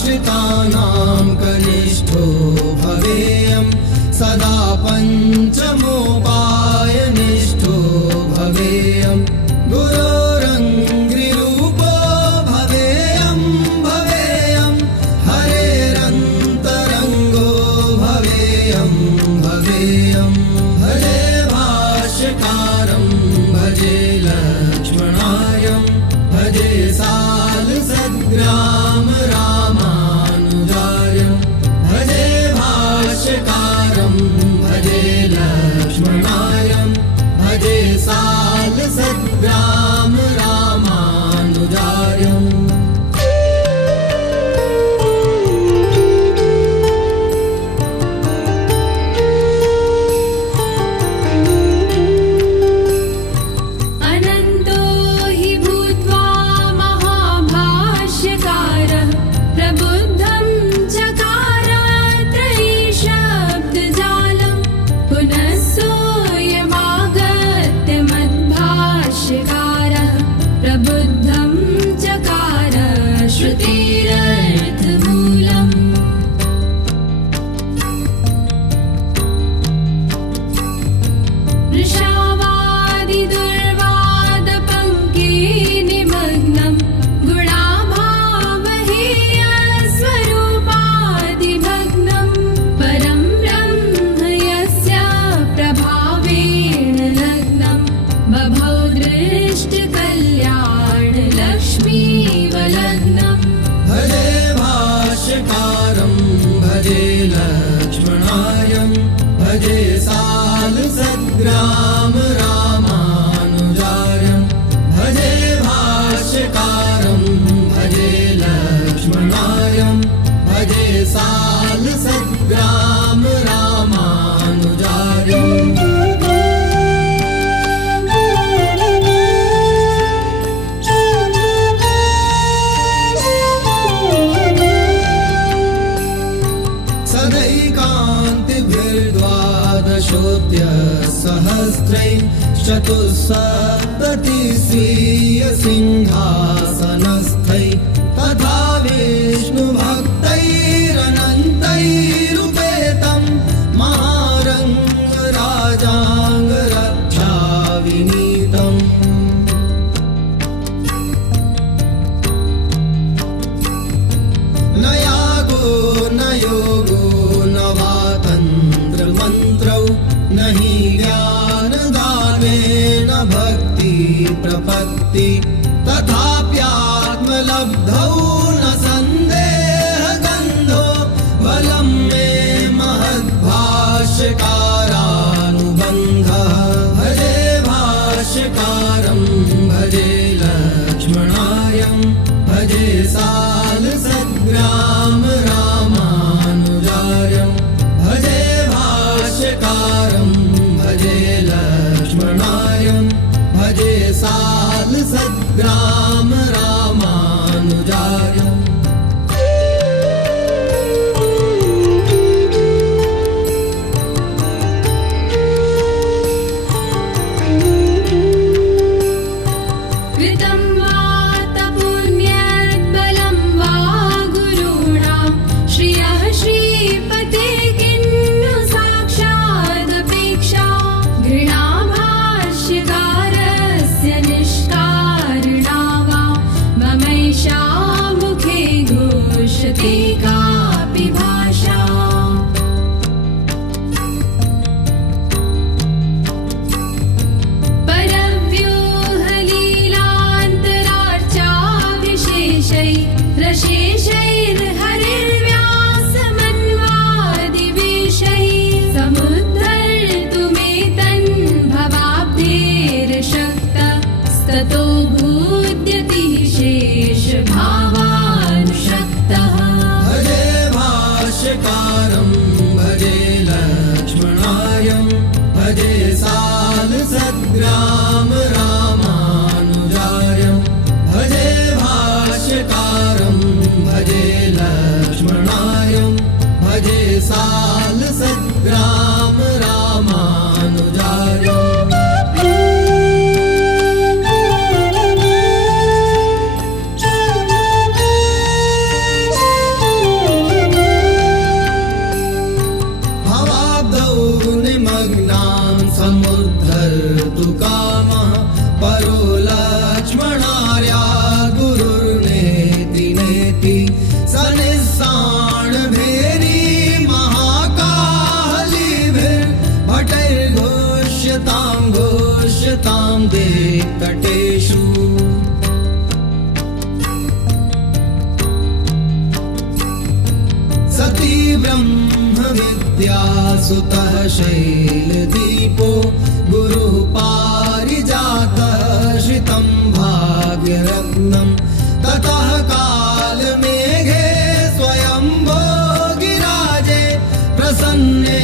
यतीशाश्रितानां कनिष्ठो भवेयम् सदा पञ्चमोपायनिष्ठो भवेयम् गुरोरङ्घ्रिरूपो भवेयम् हरेरन्तरङ्गो भवेयम् भजे भाष्यकारम् भजे लक्ष्मणायम् भजे सालसद्ग्राम रामानुजार्यम् भजे भाष्यकारम् भजे लक्ष्मणायम् भजे सालसद्ग्राम रामानुजार्यम् भजे सालसद्ग्राम रामानुजार्यम् भजे भाष्यकारम् भजे लक्ष्मणायम् भजे सालसद्ग्राम रामानुजार्यम् सहस्रै चतुस्सप्तति स्वीय सिंहासनस्थै तथा विष्णुभक्तैरनन्तैरुपेतं महारङ्गराजाङ्गरक्षा विनीतम् न यागो न योगो न वा तन्त्रमन्त्रौ न हि ज्ञानदानेन भक्ति प्रपत्ति तथाप्यात्मलब्धौ न सन्देहगन्धो बलं मे महद्भाष्यकारानुबन्धः भजे भाष्यकारं भजे लक्ष्मणायम् भजे सालसद्ग्राम रामानुजार्यम् भजे भाष्यकारम् भजे लक्ष्मणायम् भजे सालसद्ग्राम रामानुजार्यम् कापि भाषा परव्यूहलीलान्तरार्चा विशेषै रशेषैर्हरिर्व्यासमन्वादिवेशैः समुद्धर्तुमेतन् भवाब्धेर्शक्तस्ततो भूद्यति शेषभावानुशक्तः भजे भाष्यकारम् भजे लक्ष्मणायम् भजे सालसद्ग्राम रामानुजार्यम् भजे भाष्यकारम् भजे लक्ष्मणायम् भजे सालसद्ग्राम रामानुजार्यम् वेङ्कटेषु सती ब्रह्मविद्यासुतः शैलदीपो गुरुः पारिजातः श्रितं भाग्यरत्नम् ततः कालमेघे स्वयंभो गिराजे प्रसन्ने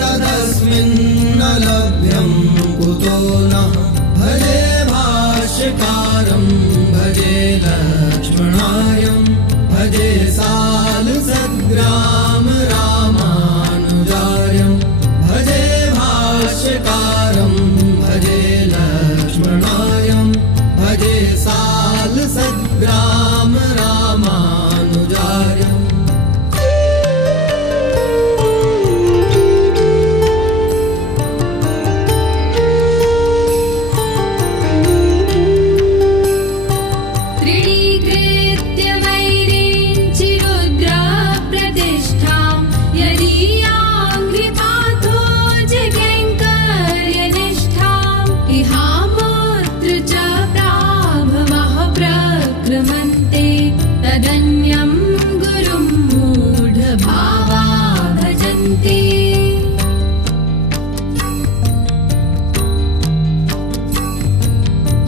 तदस्मिन्नलभ्यं कुतो नः भजे भाष्यकारं भजे लक्ष्मणार्यं भजे सालसद्ग्राम रामानुजार्यं भजे भाष्यकारं भजे लक्ष्मणार्यं भजे सालसद्ग्राम रामानुजार्यम् तदन्यं गुरुं मूढभावा भजन्ते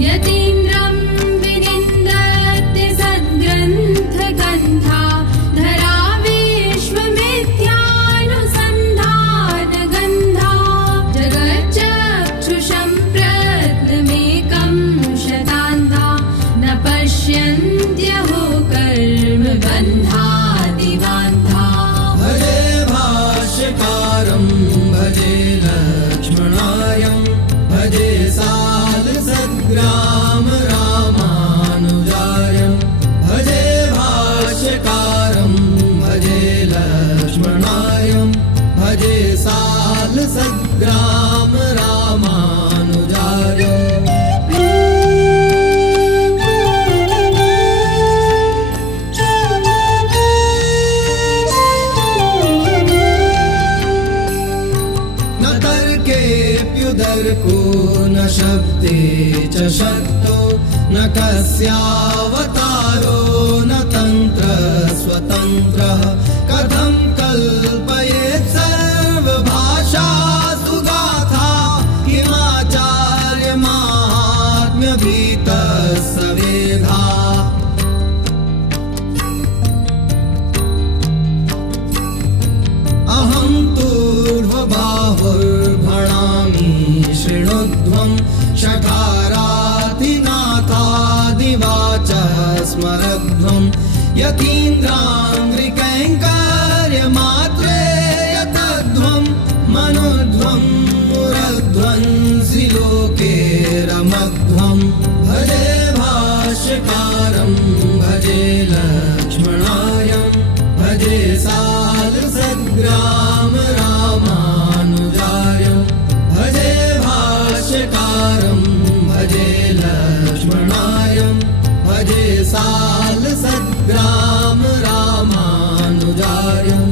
यतीन्द्रं विनिन्दते सद्ग्रन्थगन्धा धरा विश्वमिथ्यानुसन्धानगन्धा जगच्चक्षुषं प्रज्ञमेकं शतान्धा न पश्यन्त्यहो कर्मबन्धादिवान्धा भजे भाष्यकारं भजे लक्ष्मणार्यं भजे सालसद्ग्राम रामानुजार्यं भजे भाष्यकारं भजे लक्ष्मणार्यं भजे सालसद्ग्राम रामानुजार्यम् को न शब्दे च शब्दो न कस्यावतारो न तंत्र स्वतंत्रः कथं कल्पयेत् सर्वभाषासु गाथा किमाचार्य माहात्म्यभीतः सवेधा अहं तूर्वबाहुर्भणामि शृणुध्वं षठारातिनाथादिवाचः स्मरध्वं यतीन्द्राङ्घ्रिकैङ्कर्यमात्रे यतध्वं मनुध्वं मुरध्वंसि लोके रमध्वं भजे भाष्यकारं भजे लक्ष्मणार्यं भजे सालसद्ग्राम रामानुजार्यं भजे भाष्यकारं भजे लक्ष्मणार्यं भजे सालसद्ग्राम रामानुजार्यम्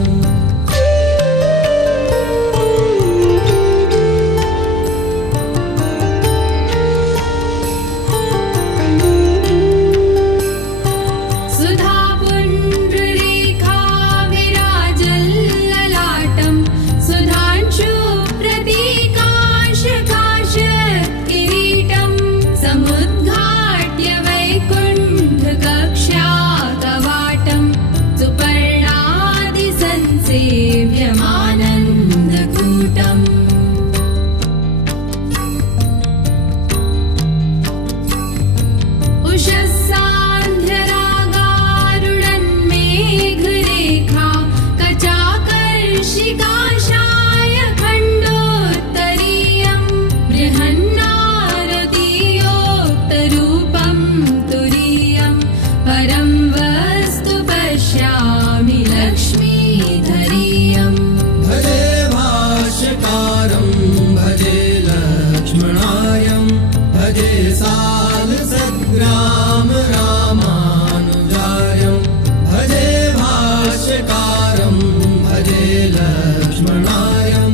सेव्यमानन्दकूटम् उषःसान्ध्यरागारुणन्मेघरेखा कचाकर्षिकाशाय खण्डोत्तरीयं बृहन्नारतीयोक्तरूपं तुरीयं परं वस्तु पश्यामि लक्ष्मीधरीयम् भजे भाष्यकारं भजे लक्ष्मणार्यं भजे सालसद्ग्राम रामानुजार्यं भजे भाष्यकारं भजे लक्ष्मणार्यं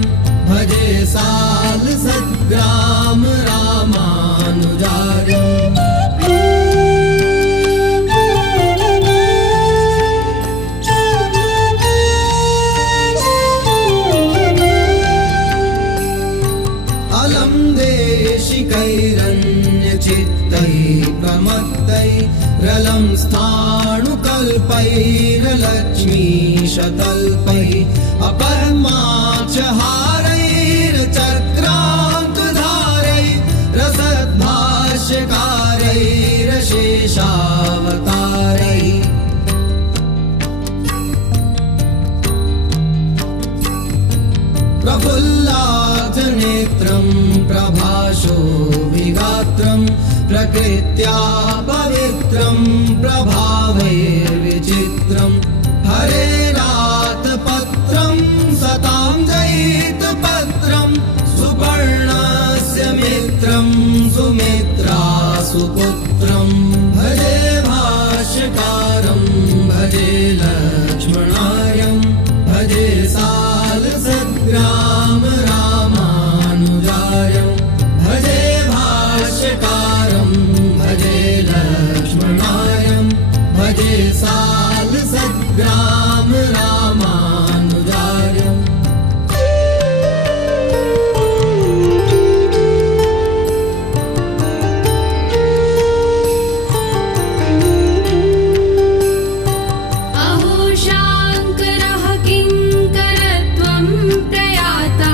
भजे सालसद्ग्राम रामानुजार्यम् प्रमत्तैरलं स्थाणुकल्पैर्लक्ष्मीशतल्पैः अपरमाचहारैर्चक्रान्तधारैः रसद्भाष्यकारैरशेषावतारैः प्रफुल्लातनेत्रं प्रभासो विगात्रं प्रकृत्या पवित्रं प्रभावैर्विचित्रं हरेरातपत्रं सतां जयितपत्रं सुपर्णस्य मित्रं सुमित्रासुपुत्रं भजे भाष्यकारं भजे लक्ष्मणार्यं भजे सालसद्ग्राम रामानुजार्यं भजे भाष्यकारं भजे लक्ष्मणार्यं भजे सालसद्ग्राम रामानुजार्यम् अहो शाङ्करः किङ्करत्वं प्रयाता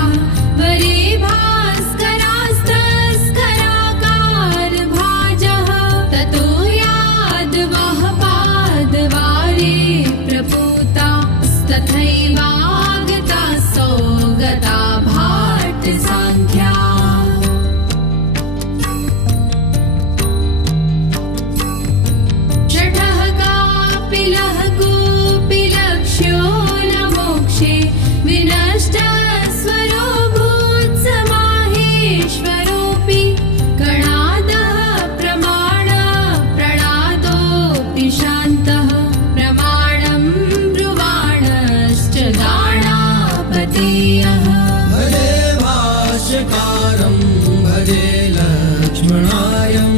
वरे भास्करास्तस्कराकारभाजः ततो यादवः पादवारे प्रपूता तथैवागता सौगता भाट्टसाङ्ख्या षठः कापिलः कोऽपिलक्ष्यो न मोक्षे विनष्टस्वरो भूत्समाहेश्वरोऽपि गणादः प्रणादोऽपि शान्तः प्रमाणं ब्रुवाणश्च दाणापतेयः भजे भाष्यकारं भजे लक्ष्मणार्यं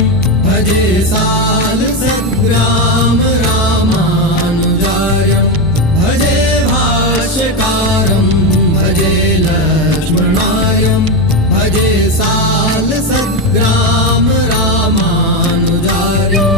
भजे सालसद्ग्राम रामानुजार्यं भजे भाष्यकारं भजे लक्ष्मणार्यं भजे सालसद्ग्राम रामानुजार्यम्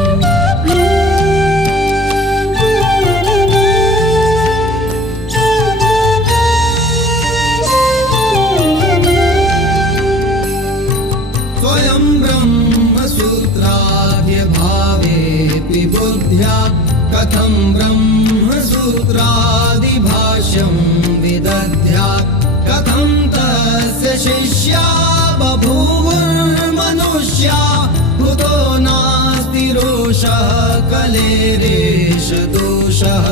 स्वयं ब्रह्मसूत्राद्यभावेऽपि बुद्ध्या कथं ब्रह्मसूत्रादिभाष्यं विदध्यात् कथं तस्य शिष्या बभूवुर्मनुष्या कुतो नास्ति रोषः कलेरेष दोषः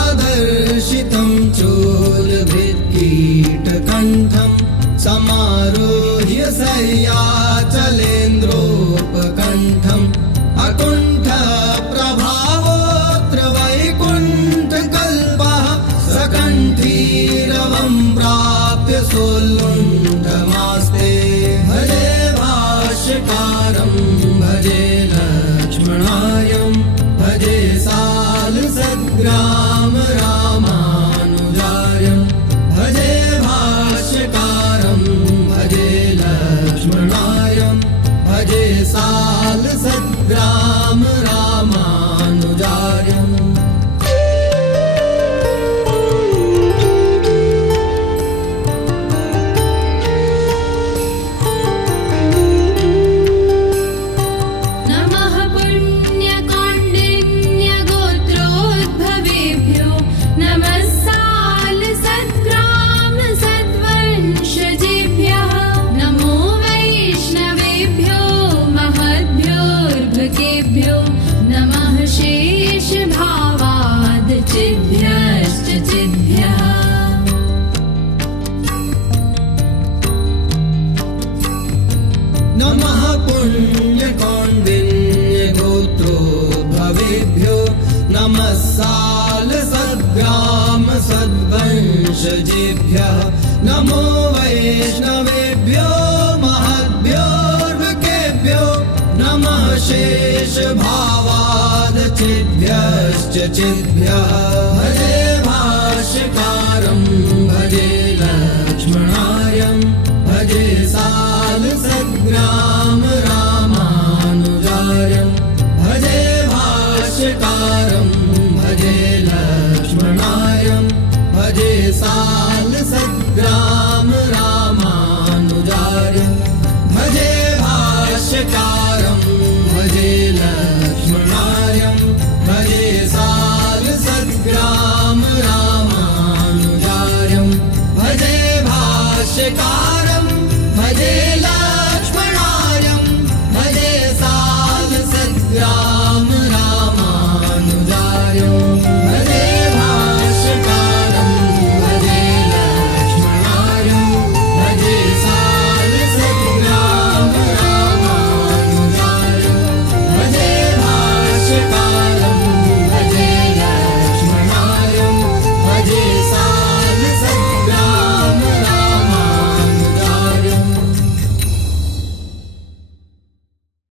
पुरादर्शितं चोरभृत्कीटकण्ठं समारोह्य शय्याचलेन्द्रोपकण्ठम् अकुण्ठप्रभावोऽत्र वैकुण्ठकल्पः सकण्ठीरवं प्राप्य सोल्लुण्ठमास्ते भजे भाष्यकारं भजे लक्ष्मणार्यं भजे सालसद्ग्राम रामानुजार्यं भजे भाष्यकारं भजे लक्ष्मणार्यं भजे सालसद्ग्राम रामानुजार्यम् नमः पुण्यकाण्डिन्यगोत्रोद्भवेभ्यो नमः सालसद्ग्राम सद्वंशजेभ्यः नमो वैष्णवेभ्यो महद्भ्योर्भकेभ्यो नमः शेषभावादचिद्भ्यश्च चिद्भ्यः नमः पुण्यकाण्डिन्यगोत्रोद्भवेभ्यो नमः सालसद्ग्राम सद्वंशजेभ्यः नमो वैष्णवेभ्यो महद्भ्योर्भकेभ्यो नमः शेषभावादचिद्भ्यश्च चिद्भ्यः भजे भाष्यकारं भजे